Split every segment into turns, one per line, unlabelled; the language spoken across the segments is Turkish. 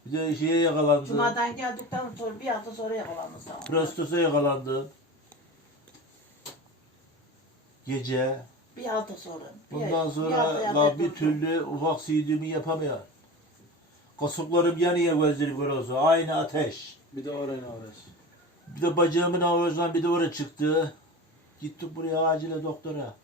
Bir de şeye yakalandı.
Cuma'dan geldikten sonra bir hafta sonra yakalandı sağ ol.
Prostosa yakalandı. Gece.
Bir hafta sonra.
Ondan
bir
sonra
hafta
la bir
yatırdım.
türlü ufak siydüğümü yapamıyor. Kasıklarım yanıyor gözleri görüyorsa. Aynı ateş.
Bir de orayla uğraş.
Bir de bacağımın avucundan bir de oraya çıktı. Gittik buraya acile doktora.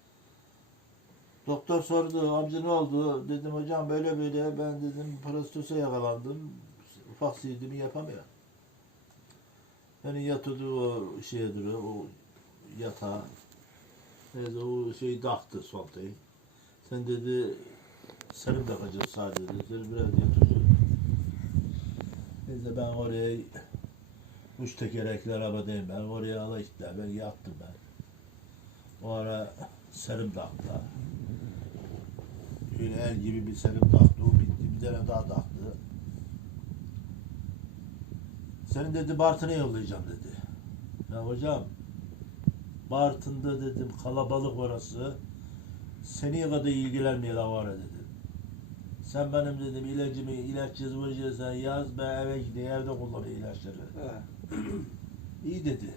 Doktor sordu, amca ne oldu? Dedim hocam böyle böyle, ben dedim prostosa yakalandım. Ufak siydüğümü yapamıyor. Beni yatırdı o şeye duruyor, o yatağa. Neyse o şeyi taktı soltayı. Sen dedi serum takacağız sadece dedi. Seni biraz yatırıyor. Neyse ben oraya üç tekerlekli arabadayım ben. Oraya ala gittiler. Ben yattım ben. O ara serum taktı. Öyle el gibi bir serum taktı. O bitti. Bir tane daha taktı. Senin dedi Bartın'a yollayacağım dedi. Ya hocam Bartın'da dedim kalabalık orası. Seni kadar ilgilenmiyor var dedim. Sen benim dedim ilacımı ilaç yazmayacaksan yaz, ben eve gideyim evde kullanayım ilaçları. İyi dedi.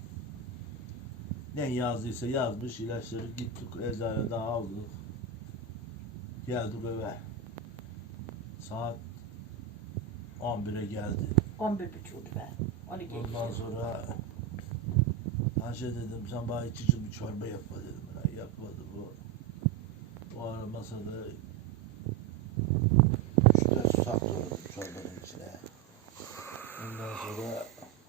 Ne yazdıysa yazmış ilaçları, gittik eczaneden aldık. Geldik eve. Saat 11'e geldi.
11.30'du ben. 12
Ondan sonra Ayşe dedim sen bana içici bir çorba yapma dedim. Ben yapmadı bu. O ara masada 3-4 su sattım çorbanın içine. Ondan sonra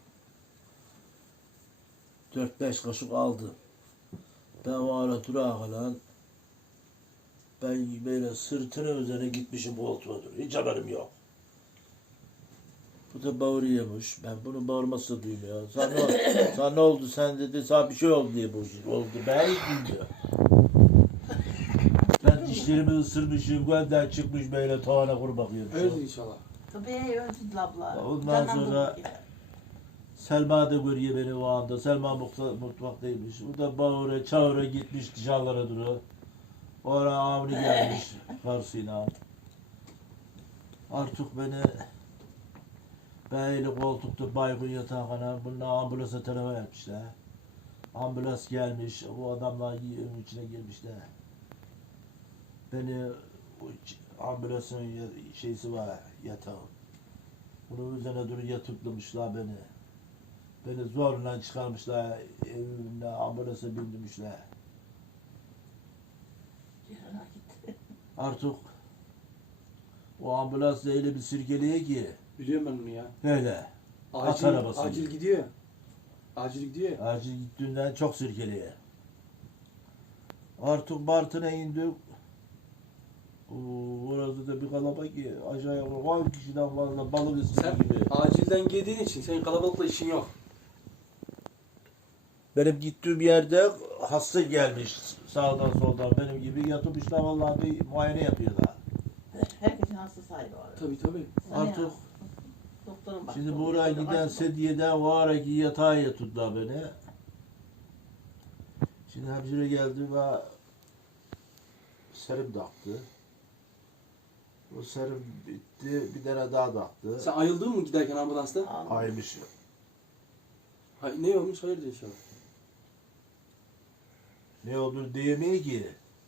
4-5 kaşık aldım. Ben o ara durağa kalan ben böyle sırtının üzerine gitmişim koltuğa duruyor. Hiç haberim yok. Bu da bağırıyormuş. Ben bunun bağırması da duymuyor. Sana ne oldu sen dedi. Sana bir şey oldu diye bu oldu. Ben hiç bilmiyorum. Ben dişlerimi ısırmışım. Gölden çıkmış böyle tavana kuru bakıyorum.
Öyle inşallah.
Tabii öldü abla.
Ondan
Canım
sonra-
bu gibi.
Selma da görüyor beni o anda. Selma mutfaktaymış. O da bağıra çağıra gitmiş dışarılara duruyor. O ara Avni gelmiş karşısına. Artık beni böyle koltukta baygın yatağına bununla ambulansa telefon etmişler. Ambulans gelmiş. Bu adamlar evin içine girmişler. Beni ambulansın şeysi var yatağı. Bunun üzerine durup yatıklamışlar beni. Beni zorla çıkarmışlar, evimde ambulansa bindirmişler.
Cihana gitti.
Artık o ambulans da öyle bir sirkeliyor ki,
Biliyorum ben onu ya.
öyle.
Acil,
arabası
acil
gibi.
gidiyor. Acil gidiyor.
Acil gittiğinden çok sirkeliyor. Artık Bartın'a indik. Orada da bir kalabalık ki aşağı yukarı 10 kişiden fazla balık
Sen
istiyor gibi.
acilden geldiğin için senin kalabalıkla işin yok.
Benim gittiğim yerde hasta gelmiş sağdan soldan benim gibi yatmışlar vallahi bir muayene yapıyorlar.
Herkesin hastası ayrı var.
Tabii tabii.
Artık
Doktorun bak.
şimdi buraya giden sedyeden o araki yatağa yatırdılar beni. Şimdi hemşire geldi ve serum taktı. O serum bitti, bir tane daha taktı.
Sen ayıldın mı giderken ambulansta?
Aymış.
Ne olmuş? Hayırdır inşallah.
Ne olduğunu diyemeyi ki.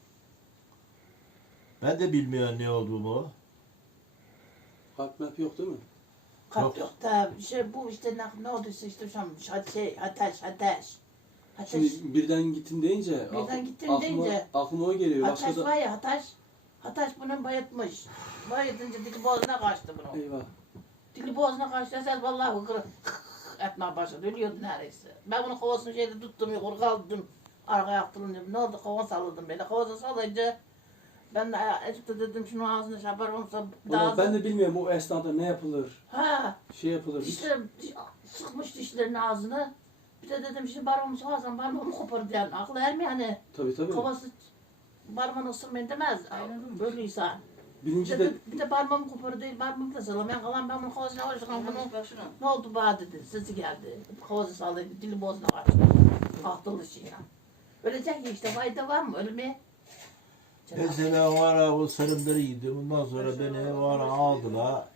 Ben de bilmiyorum ne olduğumu.
Kalp map yok değil mi?
Kalp yok da bu işte ne olduysa işte şu an ateş. Ateş.
Şimdi birden gittim deyince,
Birden gittim
aklıma,
deyince,
aklıma o geliyor.
Ateş
Başka
var
da...
ya ateş. Ateş bunun bayatmış. Bayatınca dili boğazına kaçtı bunun.
Eyvah.
Dili boğazına kaçtı. Sen vallahi hıkırı etmeye başladı. Ölüyordu neredeyse. Ben bunu kovasını şeyde tuttum. Yukarı kaldırdım. Arkaya attırdım. Ne oldu? Kovan salladım böyle. Kovası sallayınca ben de açıkta dedim şunu ağzına şapar olmasa
Vallahi ben de bilmiyorum o esnada ne yapılır,
Ha,
şey yapılır. Hiç...
sıkmış dişlerini ağzını. Bir de dedim şimdi parmağımı soğarsam parmağımı kopar diyen aklı ermiyor hani.
Tabii tabii.
Kovası parmağını ısırmayın demez. Böyle insan.
Bilinci de
Bir de parmağımı koparı değil, parmağımı da salamayan kalan ben bunun kovasına uğraşırken bunu ne oldu bana dedi, sesi geldi. Kovası sallaydı, dili boğazına kaçtı. Akıllı şey ya. Ölecek ya işte, fayda var mı ölmeye?
Neyse ben o ara o serumları yedim. Ondan sonra beni o ara aldılar.